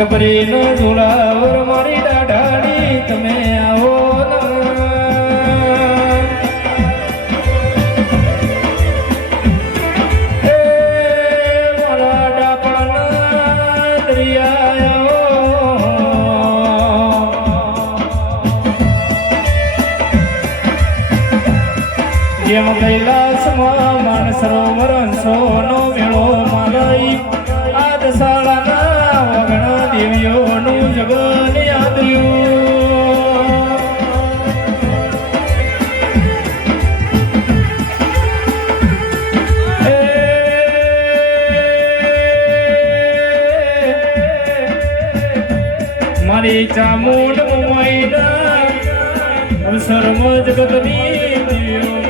જબરી નો ઝુલાવર મારી દાઢાડી તમે આવો મારા ડાપણા દરિયા જેમ કૈલાસમાં માન સરોવર સોનો મેળો માલઈ આ દશાળાના વગણા દેવીઓનું જગન યાદયું મારી ચામુંડ મુંબઈના અવસરમ જગતની દેવીઓ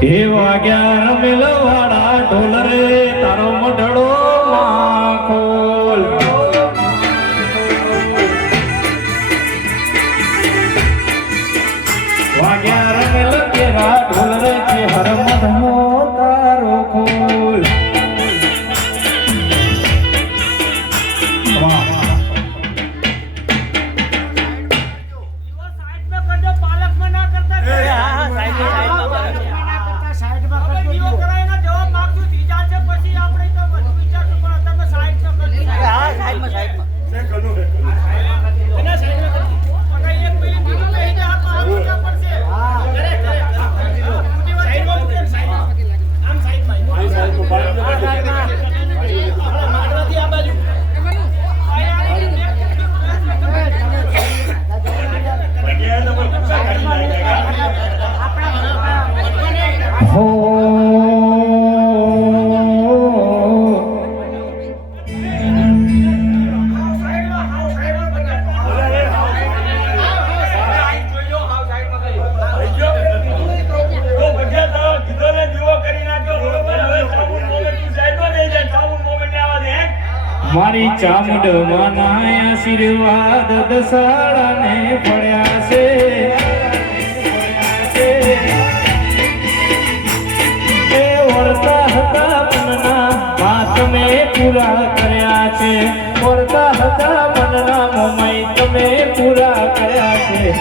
હે વાગ્યા મેલવાડા ઢોલ રે તારો મઢડો માખોલ વાગ્યા રમેલ કેરા ઢોલ રે કે હર મધનો તારો ખોલ મારી ચામુંડ માના આશીર્વાદ દશાળાને પડ્યા છે એ વળતા હતા મનના વાત તમે પૂરા કર્યા છે વળતા હતા મનના મોમાઈ તમે પૂરા કર્યા છે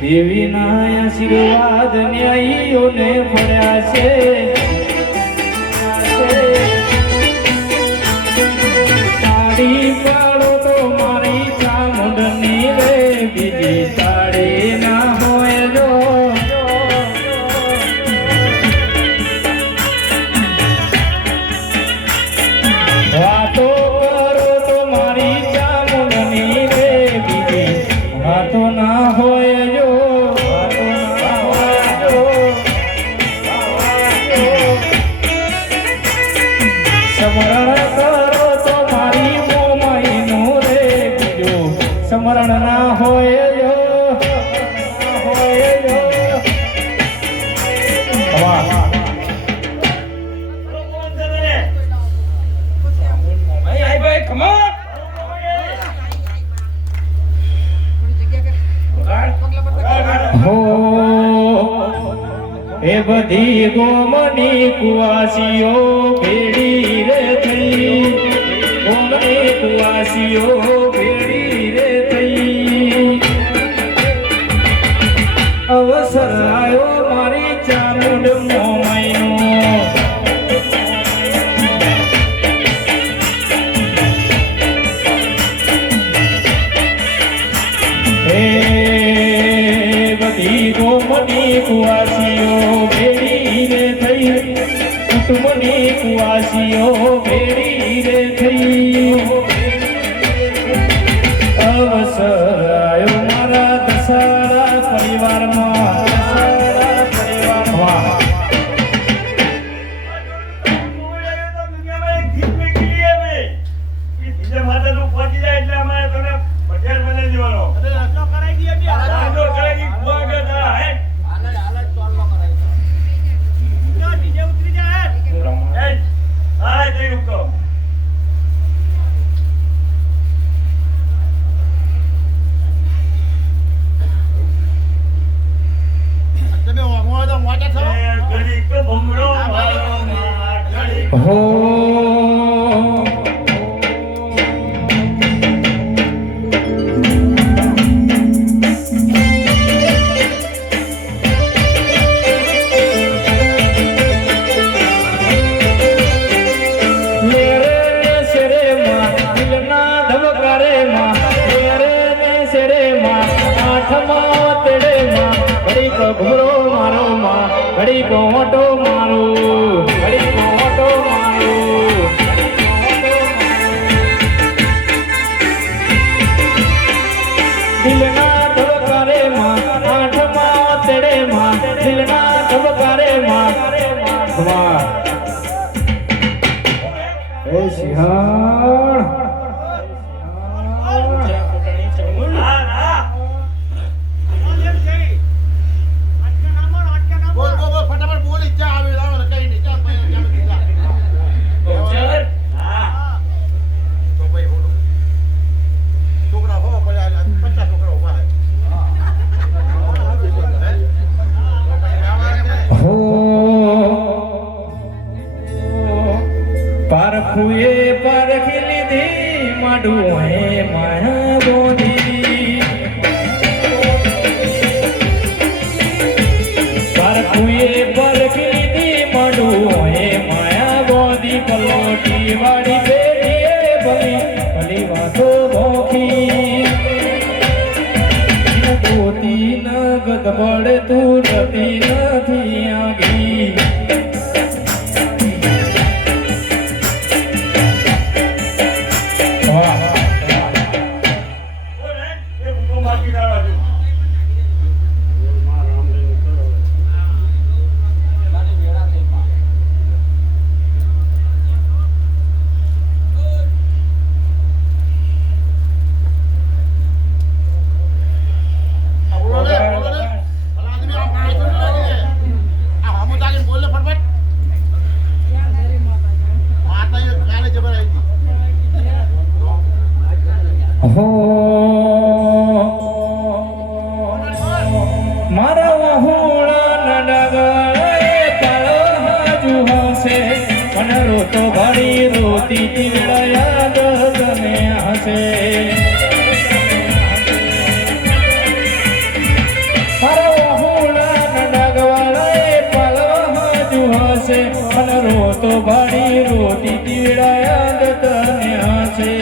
દેવીના આશીર્વાદ ન્યાયીઓને પડ્યા છે પાડો તો મારી ચામુંડની રે બીજી તાળી ના હોય જો વાતો કરો તો મારી ચામુંડની રે બીજી વાતો ના હોય જો સ્મરણ ના હોય જો એ બધી ગોમની કુવાસીઓ ભેડી રે થઈ ગોમની કુવાસીઓ ભેડી રે થઈ અવસર આવ્યો મારી ચામુંડ મોમાઈનો કુવાસીઓ ભેડી રે થઈ કુટુંબની કુવાસીઓ ભેડી રે થઈ અવસર આયો મારા દસાડા પરિવારમાં ઘૂરો મારો માં ઘડી કો ઓટો મારો ઘડી કો ઓટો મારો દિલના ધબકારે માં આઠમાં તેડે માં દિલના ધબકારે માં એ સિંહણ પારખુએ પારખી લીધી માડું હે માયા બોધી પારખુએ પારખી લીધી માડું હે માયા બોધી પલોટી વાળી બેઠીએ ભલી ભલી વાતો ભોખી ગોતી ન ગદબડ તું રતી નથી આગી મારા વહોણા નડગળે પાળો હાજુ હશે મને રોતો ભરી રોતી તીવડયા ગમે હશે મારા વહોણા નડગળે પાળો હાજુ હશે મને રોતો ભરી રોતી તીવડયા ગમે હશે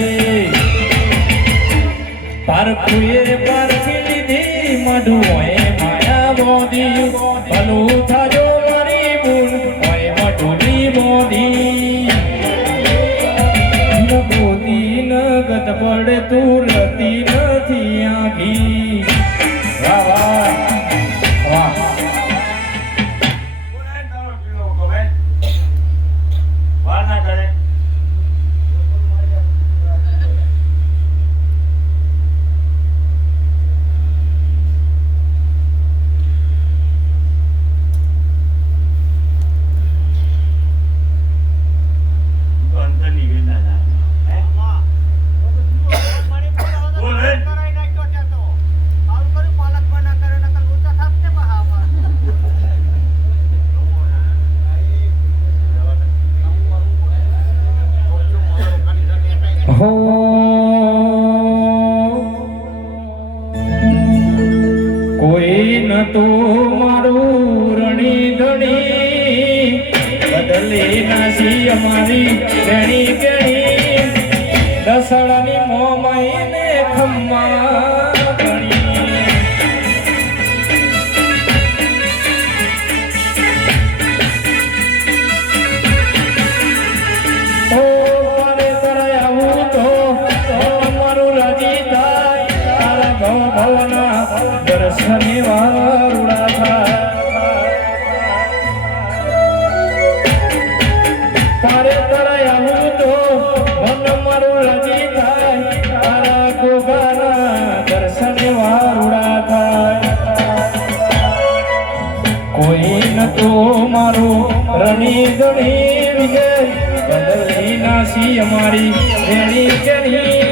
પારખુએ પારખી લીધી માડું હોય માયા બોધી ભલું થાજો મારી ભૂલ હોય મઢુની બોધી બોધી ન ગત પડે તું રતી નથી આખી વાહ વાહ વાહ કોઈ ન તો મારું રણી ધણી બદલે નાસી અમારી રેણી કેણી દસડાની મોમાઈને ખમ્મા ગણી શનિવાર ઉડા થાય પારે તરાય આવું તો મન મારું રાજી થાય તારા ગોગાના દર્શન વારુડા થાય કોઈ નતો મારું રણી ગણી વિજય બદલી નાસી અમારી રેણી કેણી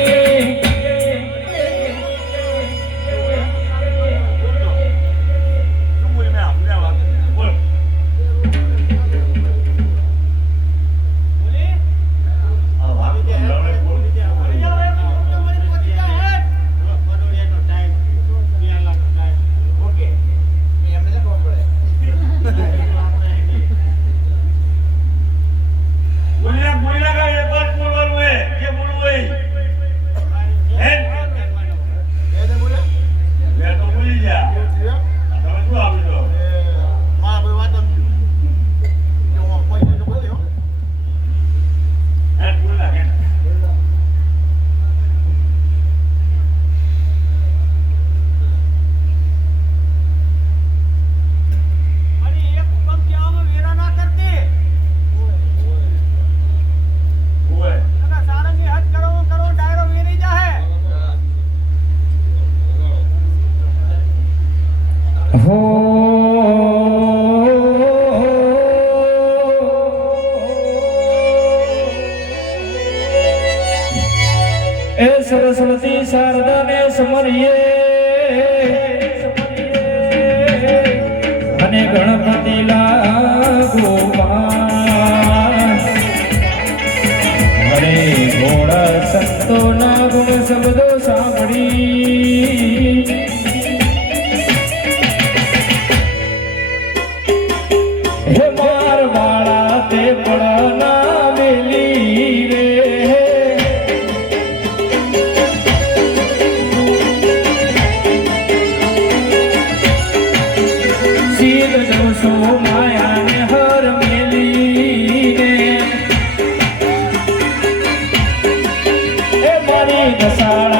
એ સરસ્વતી શારદાને સમરીએ અને ગણપતિ લાગો અરે ઘોડા સંતોના ગુણ શબ્દો સાંભળી હે માર વાળા તે પડાના વેલી રે સો માયાને હર મેલીને એ મારી દશાળા